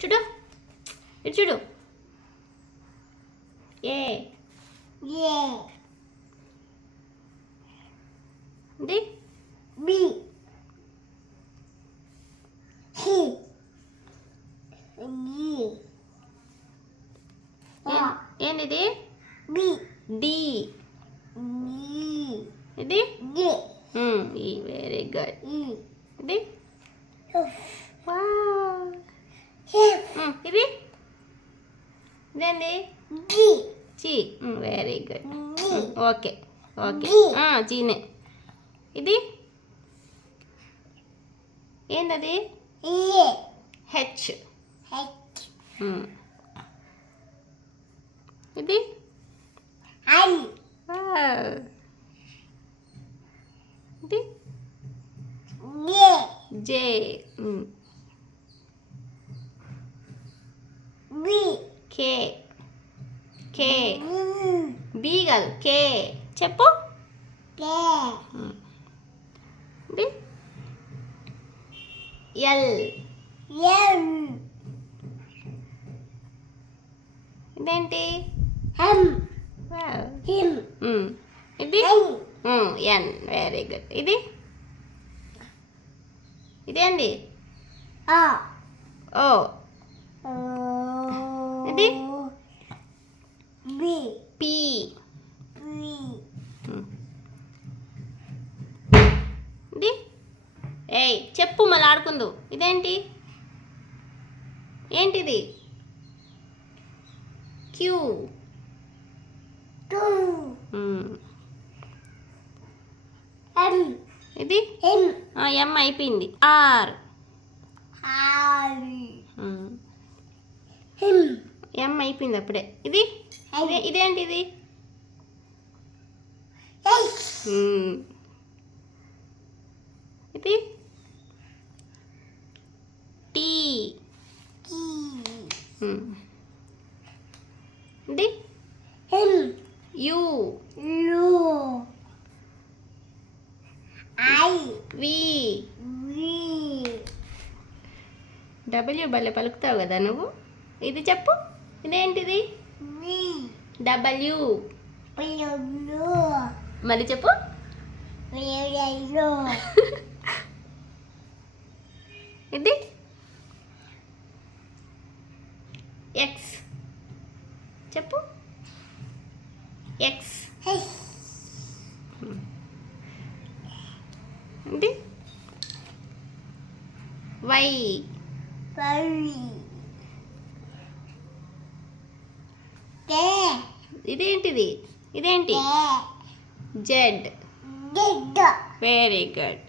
చూడు ఇటు చూడు. ఏ ఇది బి సి ఏంటిది? B D. ఇది D E very good. E ఇది వావ్. ఎఫ్ ఇది ఇదేంటి? జి చి. Very good. G okay okay. G. జీనే. ఇది ఏంటది? ఏ హెచ్. హెచ్ ఇది ఐ వావ్. ఇది జే జే. బి కే. కే. మ్ బి కాదు కే. చెప్పు. కే ఇది ఎల్. ఎం ఇదేంటి? ఎం వావ్. హిమ్ ఇది ఎన్ ఎన్. Very good. ఇది ఇదేంటి? ఆ ఓ. ఇది బి పి. బి ఇది ఏయ్ చెప్పు మళ్ళీ ఆడుకుందు. ఇదేంటి? ఏంటిది? క్యూ. టూ ఎం ఇది ఎం ఎం అయిపోయింది. ఆర్. ఆర్ హిమ్ ఎం అయిపోయింది అప్పుడే. ఇది ఇదేంటిది? ఎస్ ఇది టీ. కి ఇది హిమ్ యూ. లు ఐ వి. వి డబ్ల్యూ భలే పలుకుతావు కదా నువ్వు. ఇది చెప్పు. ఇదేంటిది? V W. పిలు మళ్ళీ చెప్పు. పిలు ఇది ఎక్స్. చెప్పు. ఎక్స్. ఎస్ ఇది వై. పై కే ఇదేంటిది? ఇదేంటి? కే జెడ్. గిడ్ వెరీ గుడ్.